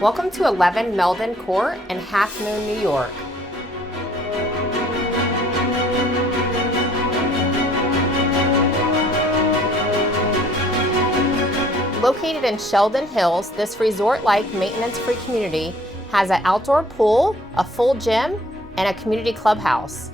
Welcome to 11 Meldon Court in Halfmoon, New York. Located in Sheldon Hills, this resort-like maintenance-free community has an outdoor pool, a full gym, and a community clubhouse.